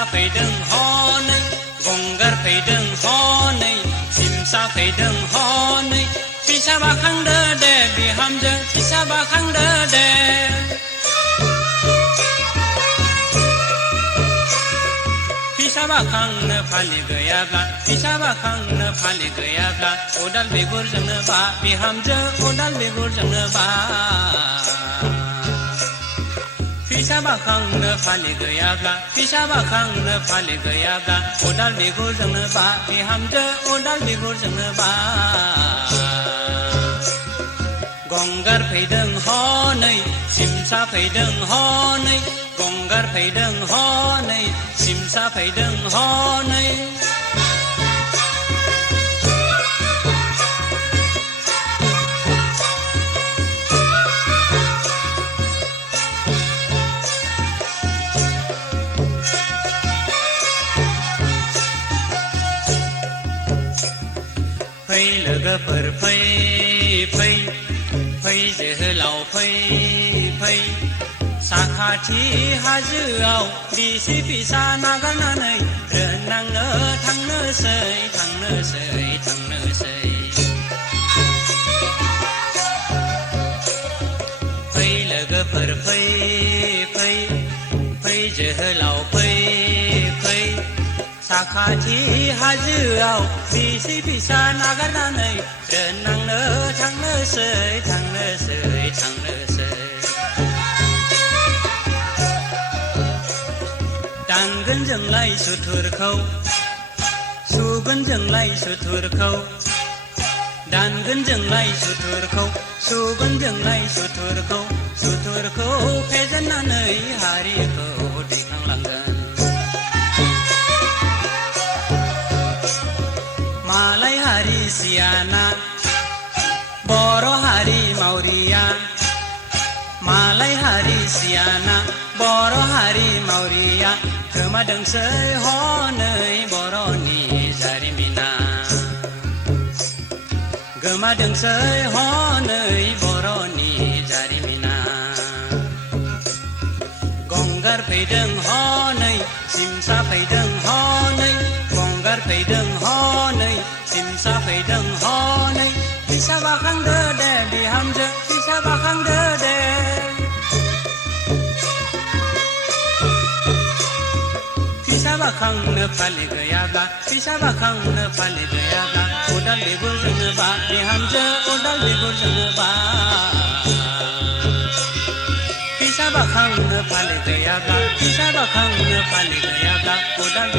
सिमसा फैदों हनै गंगार फैदों हनै सिमसा फैदों हनै फिसा बाखांदो दे बिहामजो फिसा बाखांदो दे फिसा बाखांनो फालि गैयाब्ला फिसा बाखांनो फालि गैयाब्ला अदाल बिगुरजोंनो बा बिहामजो अदाल बिगुरजोंनो बा फिसा बाखांनो फालि गैयाब्ला फिसा बाखांनो फालि गैयाब्ला अदाल बिगुरजोंनो बा बिहामजो अदाल बिगुरजोंनो बा गंगार फैदों हनै सिमसा फैदों हनै गंगार फैदों हनै सिमसा फैदों हनै फै लोगोफोर फै फै फै जोहोलाव फै फै साखाथि हाजोआव बिसि फिसा नागारनानै रोंनांनो थांनोसै थांनोसै थांनोसै फै लोगोफोर फै फै फै जोहोलाव फै फै साखाथि हाजोआव बिसि फिसा नागारनानै रोंनांनो थांनोसै थांनोसै थांनोसै दानगोन जोंलाय सुथुरखौ सुगोन जोंलाय सुथुरखौ दानगोन जोंलाय सुथुरखौ सुगोन जोंलाय सुथुरखौ सुथुरखौ फेजेननानै हारिखौ दैखांलांगोन मालाय हारि सियाना बर' हारि मावरिया मालाय हारि सियाना बर' हारि मावरिया गोमादोंसै हनै बर'नि जारिमिना गोमादोंसै हनै बर'नि जारिमिना गंगार फैदों हनै सिमसा फैदों हनै गंगार फैदों हनै सिमसा फैदों हनै फिसा बाखांदो दे बिहामजो फिसा बाखांदो दे फिसा बाखांनो फालि गैयाब्ला फिसा बाखांनो फालि गैयाब्ला अदाल बिगुरजोंनो बा बिहामजो अदाल बिगुरजोंनो बा फिसा बाखांनो फालि गैयाब्ला फिसा बाखांनो फालि गैयाब्ला अदाल